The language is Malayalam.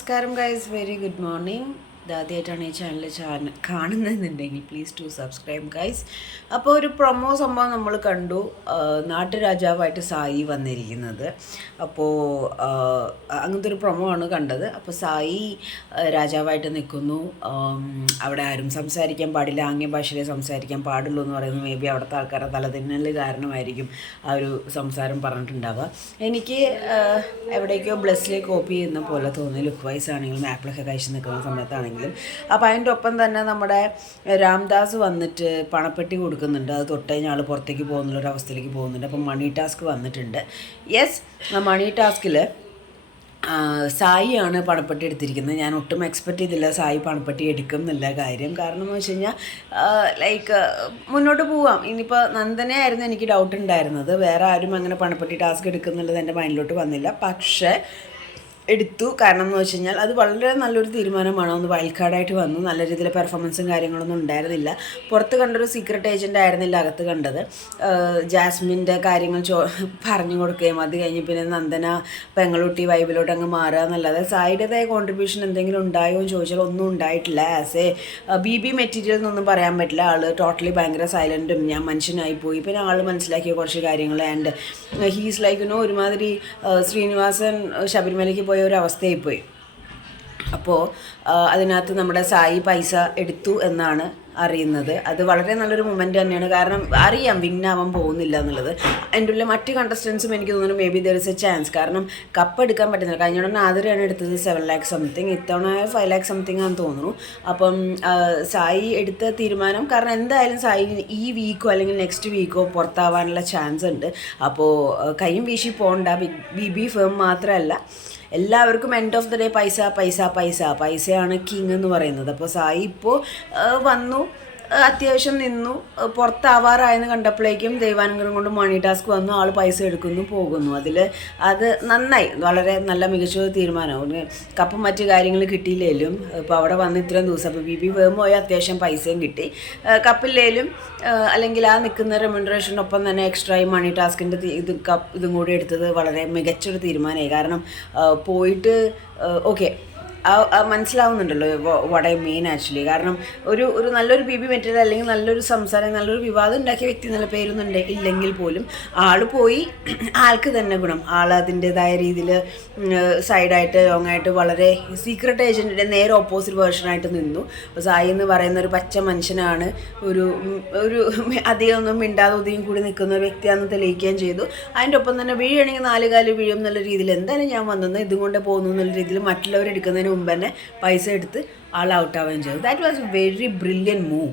നമസ്കാരം ഗൈസ് വെരി ഗുഡ് മോർണിംഗ് ഇതാദ്യമായിട്ടാണ് ഈ ചാനൽ ചാനൽ കാണുന്നതെന്നുണ്ടെങ്കിൽ പ്ലീസ് ടു സബ്സ്ക്രൈബ് ഗൈസ് അപ്പോൾ ഒരു പ്രൊമോ സംഭവം നമ്മൾ കണ്ടു. നാട്ടുരാജാവായിട്ട് സായി വന്നിരിക്കുന്നത്. അപ്പോൾ അങ്ങനത്തെ ഒരു പ്രൊമോ ആണ് കണ്ടത്. അപ്പോൾ സായി രാജാവായിട്ട് നിൽക്കുന്നു. അവിടെ ആരും സംസാരിക്കാൻ പാടില്ല. ആംഗ്യ ഭാഷയിലേ സംസാരിക്കാൻ പാടുള്ളൂ എന്ന് പറയുന്നത് മേ ബി അവിടുത്തെ ആൾക്കാരുടെ തലതിന്നൽ കാരണമായിരിക്കും ആ ഒരു സംസാരം പറഞ്ഞിട്ടുണ്ടാവുക. എനിക്ക് എവിടേക്കോ ബ്ലസ്സിലേക്ക് കോപ്പി ചെയ്യുന്ന പോലെ തോന്നി ലുക്ക് വൈസ് ആണെങ്കിലും ആപ്പിളൊക്കെ കഴിച്ച് നിൽക്കുന്ന സമയത്താണെങ്കിലും അപ്പോൾ അതിന്റെ ഒപ്പം തന്നെ നമ്മുടെ രാംദാസ് വന്നിട്ട് പണപ്പെട്ടി കൊടുക്കുന്നുണ്ട്. അത് തൊട്ട് കഴിഞ്ഞാൽ ആൾ പുറത്തേക്ക് പോകുന്ന ഒരു അവസ്ഥയിലേക്ക് പോകുന്നുണ്ട്. അപ്പം മണി ടാസ്ക് വന്നിട്ടുണ്ട്. യെസ് മണി ടാസ്കിൽ സായിയാണ് പണപ്പെട്ടി എടുത്തിരിക്കുന്നത്. ഞാൻ ഒട്ടും എക്സ്പെക്റ്റ് ചെയ്തില്ല സായി പണപ്പെട്ടി എടുക്കും എന്നുള്ള കാര്യം. കാരണം എന്ന് വെച്ച് കഴിഞ്ഞാൽ ലൈക്ക് മുന്നോട്ട് പോവാം. ഇനിയിപ്പോൾ നന്ദനെ ആയിരുന്നു എനിക്ക് ഡൗട്ട് ഉണ്ടായിരുന്നത്. വേറെ ആരും അങ്ങനെ പണപ്പെട്ടി ടാസ്ക് എടുക്കുന്നുള്ളത് എന്റെ മൈൻഡിലോട്ട് വന്നില്ല. പക്ഷേ എടുത്തു. കാരണം എന്ന് വെച്ച് കഴിഞ്ഞാൽ അത് വളരെ നല്ലൊരു തീരുമാനമാണ് ഒന്ന് വൈൽഡ് കാർഡായിട്ട് വന്നു. നല്ല രീതിയിൽ പെർഫോമൻസും കാര്യങ്ങളൊന്നും ഉണ്ടായിരുന്നില്ല. പുറത്ത് കണ്ടൊരു സീക്രട്ട് ഏജന്റ് ആയിരുന്നില്ല അകത്ത് കണ്ടത്. ജാസ്മിന്റെ കാര്യങ്ങൾ ചോ പറഞ്ഞു കൊടുക്കുകയും അത് കഴിഞ്ഞ് പിന്നെ നന്ദന പെങ്ങളുട്ടി വൈബിലോട്ട് അങ്ങ് മാറുക എന്നല്ലാതെ സായിയുടേതായ കോൺട്രിബ്യൂഷൻ എന്തെങ്കിലും ഉണ്ടായോ എന്ന് ചോദിച്ചാൽ ഒന്നും ഉണ്ടായിട്ടില്ല. As a B B material എന്നൊന്നും പറയാൻ പറ്റില്ല. ആൾ ടോട്ടലി ഭയങ്കര സൈലന്റും ഞാൻ മനുഷ്യനായി പോയി. പിന്നെ ആൾ മനസ്സിലാക്കിയ കുറച്ച് കാര്യങ്ങൾ ആൻഡ് ഹീസ് ലൈക്ക് യുനോ ഒരുമാതിരി ശ്രീനിവാസൻ ശബരിമലയ്ക്ക് പോയ ഒരു അവസ്ഥയായി പോയി അപ്പോൾ അതിനകത്ത് നമ്മുടെ സായി പൈസ എടുത്തു എന്നാണ് അറിയുന്നത്. അത് വളരെ നല്ലൊരു മൊമെന്റ് തന്നെയാണ്. കാരണം അറിയാം വിന്നാവാൻ പോകുന്നില്ല എന്നുള്ളത്. അതിന്റെ ഉള്ളിൽ മറ്റ് കണ്ടസ്റ്റൻസും എനിക്ക് തോന്നുന്നു may be there is a chance കാരണം കപ്പ് എടുക്കാൻ പറ്റുന്നില്ല. കഴിഞ്ഞ തവണ ആതിരയാണ് എടുത്തത് സെവൻ ലാക്ക് സംതിങ് ഇത്തവണ ഫൈവ് ലാക്ക് സംതിങ് ആണെന്ന് തോന്നുന്നു. അപ്പം സായി എടുത്ത തീരുമാനം കാരണം എന്തായാലും സായി ഈ വീക്കോ അല്ലെങ്കിൽ നെക്സ്റ്റ് വീക്കോ പുറത്താവാനുള്ള ചാൻസ് ഉണ്ട്. അപ്പോൾ കൈയും വീശി പോകണ്ട. ബി ബി ഫേം മാത്രമല്ല. എല്ലാവർക്കും എൻഡ് ഓഫ് ദ ഡേ പൈസ പൈസ പൈസ. പൈസയാണ് കിങ് എന്ന് പറയുന്നത്. അപ്പോൾ സായി ഇപ്പോൾ വന്നു. അത്യാവശ്യം നിന്നു. പുറത്താവാറായെന്ന് കണ്ടപ്പോഴേക്കും ദൈവാനുഗ്രഹം കൊണ്ട് മണി ടാസ്ക് വന്നു. ആൾ പൈസ എടുക്കുന്നു പോകുന്നു. അതിൽ അത് നന്നായി. വളരെ നല്ല മികച്ച തീരുമാനമാണ് കപ്പും മറ്റു കാര്യങ്ങൾ കിട്ടിയില്ലേലും ഇപ്പോൾ അവിടെ വന്ന് ഇത്രയും ദിവസം അപ്പോൾ ബി ബി വേം പോയ അത്യാവശ്യം പൈസയും കിട്ടി. കപ്പില്ലേലും അല്ലെങ്കിൽ ആ നിൽക്കുന്ന റെമ്യൂണറേഷനൊപ്പം തന്നെ എക്സ്ട്രാ ഈ മണി ടാസ്കിന്റെ ഇത് കപ്പ് ഇതും കൂടി എടുത്തത് വളരെ മികച്ചൊരു തീരുമാനമായി. കാരണം പോയിട്ട് ഓക്കെ. മനസ്സിലാവുന്നുണ്ടല്ലോ വട മീൻ ആക്ച്വലി കാരണം ഒരു ഒരു നല്ലൊരു ബി ബി മെറ്റീരിയൽ അല്ലെങ്കിൽ നല്ലൊരു സംസാരം നല്ലൊരു വിവാദം ഉണ്ടാക്കിയ വ്യക്തി നല്ല പേരൊന്നും ഇല്ലെങ്കിൽ പോലും ആൾ പോയി ആൾക്ക് തന്നെ ഗുണം. ആൾ അതിന്റെതായ രീതിയിൽ സൈഡായിട്ട് ലോങ്ങായിട്ട് വളരെ സീക്രട്ട് ഏജന്റിന്റെ നേരെ ഓപ്പോസിറ്റ് വേർഷനായിട്ട് നിന്നു. അപ്പോൾ സായി എന്ന് പറയുന്ന ഒരു പച്ച മനുഷ്യനാണ് ഒരു ഒരു അധികം ഒന്നും മിണ്ടാതെ ഒതുങ്ങി കൂടി നിൽക്കുന്ന ഒരു വ്യക്തിയാണെന്ന് തെളിയിക്കുകയും ചെയ്തു. അതിന്റെ ഒപ്പം തന്നെ വീഴുകയാണെങ്കിൽ നാല് കാൽ വീഴും എന്നുള്ള രീതിയിൽ എന്തായാലും ഞാൻ വന്നത് ഇതും കൊണ്ട് പോകുന്നു എന്നുള്ള രീതിയിൽ മറ്റുള്ളവർ എടുക്കുന്നതിന് മുമ്പ് തന്നെ പൈസ എടുത്ത് ആൾ ഔട്ട് ആവുകയും ചെയ്തു. That was very brilliant move